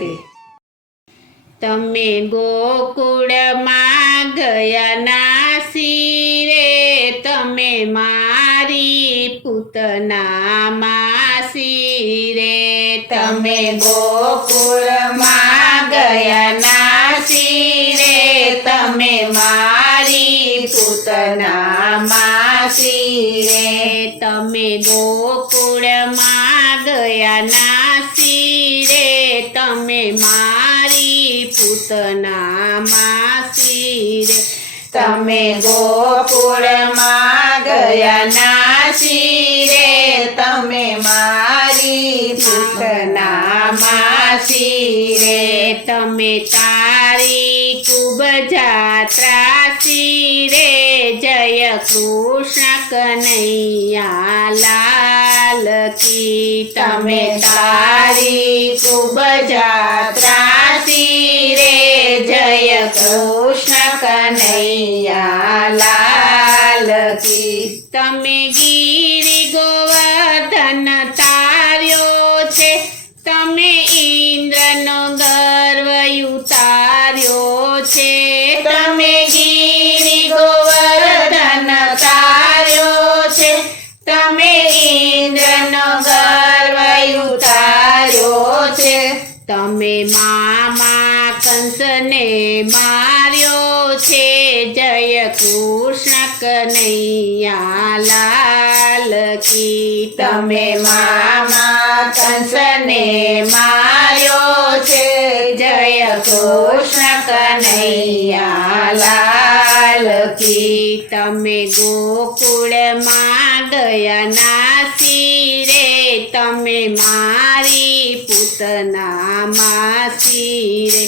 રાધે. તમે ગોકુળમાં ગયા નાસી રે, તમે મારી પૂતના માસી રે. તમે ગોકુળમાં ગયા નાસી રે, તમે મારી પૂતના માસી રે. તમે ગોકુળમાં ગયા નાસી રે, તમે મારી પૂતના માસી રે. તમે ગોકુળમાં ગયા નાસી રે, તમે મારી પૂતના માસી રે. તમે તારી ખૂબ જાત્રાસી રે, જય કૃષ્ણ કનૈયા લાલ કી. તમે તારી ખૂબ જાત્રાસી રે, જય કૃષ્ણ કનૈયા લાલ કી. તમે ગિરિ ગોવર્ધન તાર્યો છે, તમે ઇન્દ્રનો ગર્વ ઉતાર્યો છે. તમે ગિરિ ગોવર્ધન તાર્યો છે, તમે ઇન્દ્રનો ગર્વ ઉતાર્યો છે. તમે મામા કંસને માર્યો છે, જય કૃષ્ણ કનૈયા લાલ કી. તમે મામા કંસને માર્યો છે, જય કૃષ્ણ કનૈયા લાલ કી. તમે ગોકુળમાં ગયા નાસી રે, તમે મારી પૂતના માસી રે.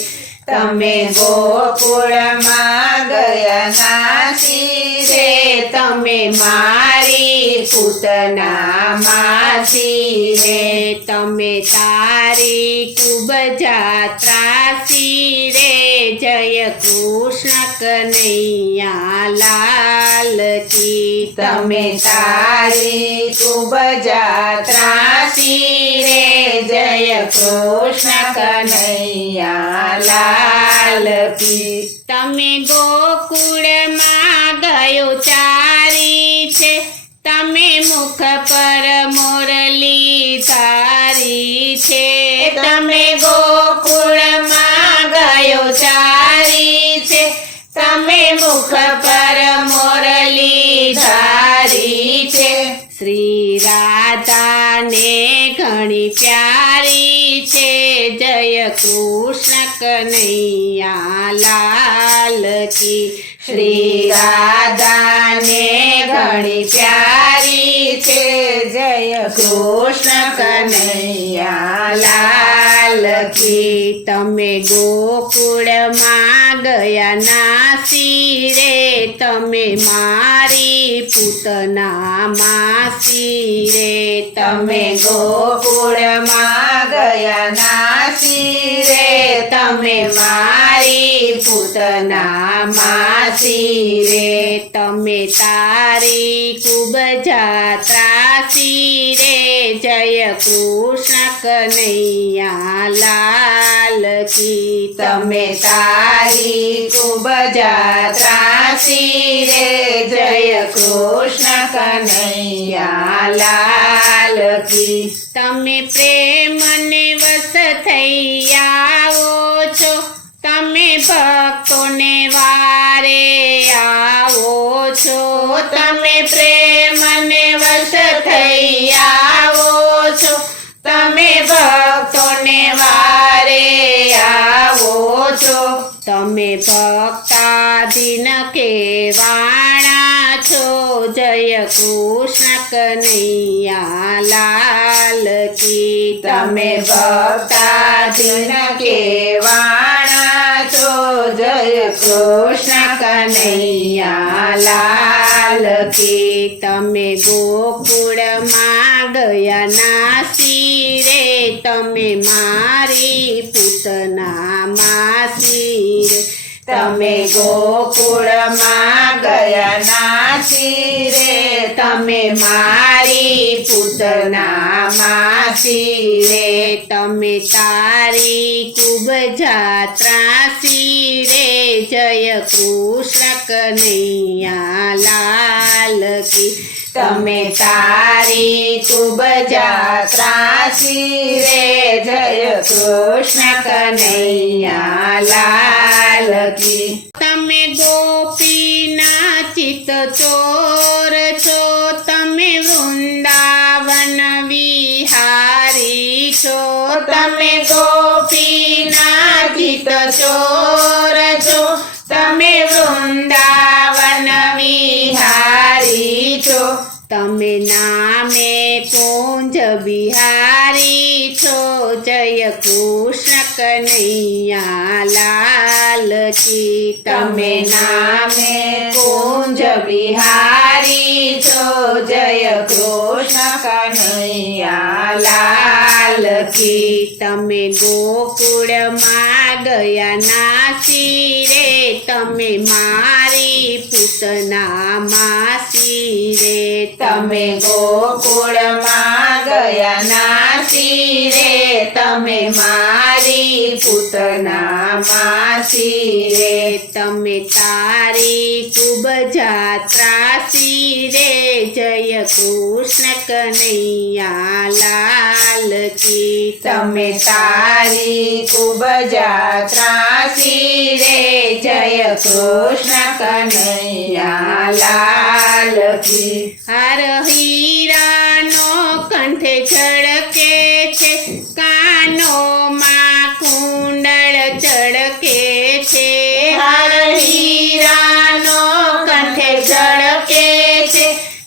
તમે ગોકુળમાં ગયા નાસી રે, તમે મારી પૂતના માસી રે. તમે તારી ખૂબ જાત્રાસી રે, જય કૃષ્ણ કનૈયા લાલ કી. તમે તારી ખૂબ જાત્રાસી રે, જય કૃષ્ણ કનૈયા લાલ કી. તમે ગોકુળમાં ગયો ચારી છે, તમે મુખ પર મોરલી ધારી છે. તમે ગોકુળમાં ગયો ચારી છે, તમે મુખ પર મોરલી ધારી છે. શ્રી રાધાને ઘણી પ્યારી છે, જય કૃષ્ણ કનૈયા લાલ કી. શ્રી રાધાને ઘણી પ્યારી છે, જય કૃષ્ણ કનૈયા લાલ કી. તમે ગોકુળમાં ગયા નાસી રે, તમે મારી પૂતના માસી રે. તમે ગોકુળમાં ગયા નાસી રે, તમે મારી પૂતના માસી રે. તમે તારી ખૂબ જાત્રાસી રે, જય કૃષ્ણ કનૈયા લાલ કી. તમે તારી ખૂબ જાત્રાસી રે, જય કૃષ્ણ કનૈયા લાલ કી. તમે પ્રેમને વશ થઈ આવો છો, તમે ભક્તોને વારે આવો છો. તમે પ્રેમને વશ થઈ આવો છો, તમે ભક્તોને વારે આવો છો. તમે ભક્તાધીન કેવાણા છો, જય કૃષ્ણ કનૈયા લાલ કી. તમે ભક્તાધીન કેવાણા છો, જય કૃષ્ણ કનૈયા લાલ કી. તમે ગોકુળમાં ગયા નાસી રે, તમે મારી પૂતના માસી રે. તમે ગોકુળમાં ગયા નાસી રે, તમે મારી પૂતના માસી માસી રે તમે તારી ખૂબ જાત્રાસી રે જય કૃષ્ણ કનૈયા લાલ કી તમે તારી ખૂબ જાત્રાસી રે જય કૃષ્ણ કનૈયા લાલ કી તમે ગોપીના ચિત્ત ચોર છો તમે વૃંદાવન વિહારી છો તમે ગોપીના ચિત્ત ચોર છો તમે વૃંદાવન વિહારી છો તમે નામે કુંજ બિહારી છો જય કૃષ્ણ કનૈયા લાલ કી તમે નામે કુંજ બિહારી છો જય કૃષ્ણ કનૈયા લાલ કી તમે ગોકુળમાં ગયા નાસી રે તમે મારી પૂતના માસી રે તમે ગોકુળમાં ગયા નાસી રે તમે મારી પૂતના માસી રે તમે તારી ખૂબ જાત્રાસી રે જય કૃષ્ણ કનૈયા લાલ કી તમે તારી ખૂબ જાત્રાસી રે જય કૃષ્ણ કનૈયા લાલ કી હાર હીરાનો કંઠે ઝળકે છે કાનોમાં કુંડળ ચળકે છે હાર હીરાનો કંઠે ઝળકે છે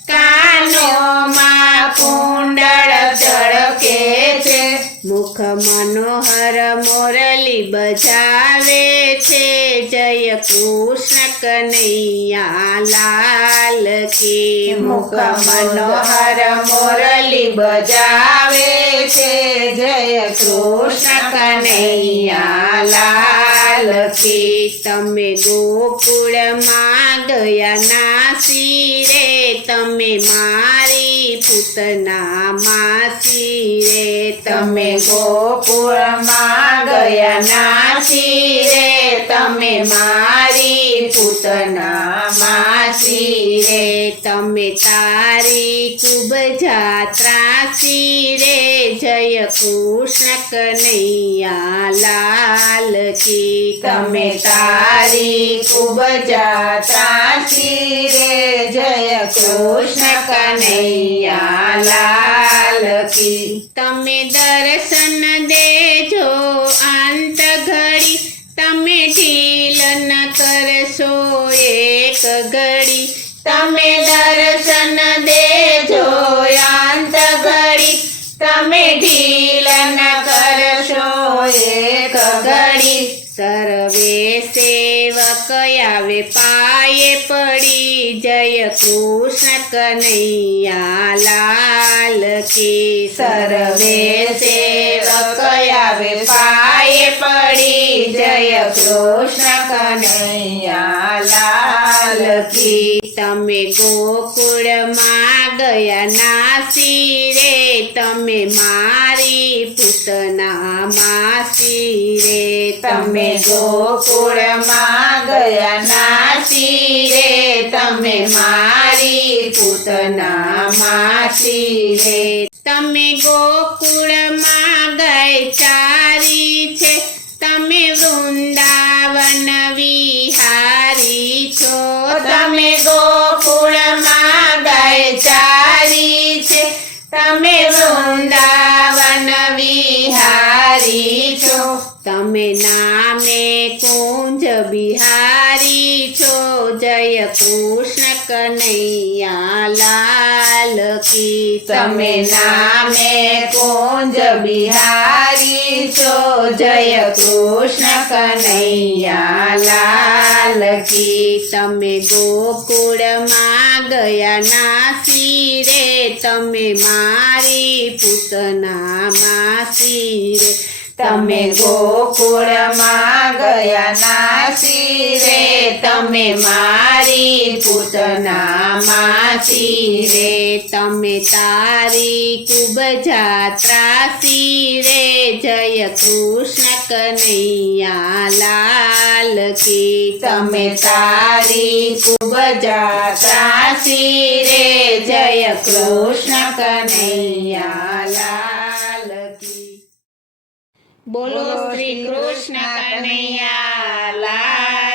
કાનોમાં કુંડળ ઝળકે છે મુખ મનોહર મોરલી બજાવે છે જય કૃષ્ણ કનૈયા લાલ કી મુખ મનોહર મોરલી બજાવે છે જય કૃષ્ણ કનૈયા લાલ કી તમે ગોકુળમાં ગયા નાસી રે તમે મારી પૂતના માસી રે તમે ગોકુળમાં ગયા નાસી રે તમે મારી પૂતના માસી રે તમે તારી ખૂબ જાત્રાસી રે જય કૃષ્ણ કનૈયા લાલ કી તમે તારી ખૂબ જાત્રાસી રે જય કૃષ્ણ કનૈયા લાલ કી તમે દર્શન દેજો અંત ઘડી તમે ઢીલ ન કરશો એક ઘડી તમે દર્શન દેજો અંત ઘડી તમે ઢીલ ન કરશો એક ઘડી સર્વે સેવક આવે પાયે પડી જય કૃષ્ણ કનૈયા લાલ કી સર્વે સેવક આવે પાયે પડી જય કૃષ્ણ કનૈયા લાલ કી તમે ગોકુળમાં ગયા નાસી રે તમે મારી પૂતના માસી રે તમે ગોકુળમાં ગયા નાસી રે તમે મારી પૂતના માસી રે તમે ગોકુળમાં ગાય ચારી છે તમે વૃંદાવન વિહારી છો તમે ગોકુળમાં ગાય ચારી છે તમે વૃંદાવન વિહારી છો તમે નામે કુંજ બિહારી છો જય કૃષ્ણ કનૈયા લાલ કી તમે નામે કુંજ બિહારી છો જય કૃષ્ણ કનૈયા લાલ કી તમે ગોકુળમાં ગયા નાસી રે તમે મારી પૂતના માસી રે તમે ગોકુળમાં ગયાના શિરે તમે મારી પૂતના માસી રે તમે તારી ખૂબ જાત્રાસી રે જય કૃષ્ણ કનૈયા લાલ કી તમે તારી ખૂબ જાત્રાસી રે જય કૃષ્ણ કનૈયા લાલ કી બોલો શ્રી કૃષ્ણ કનૈયા લાલ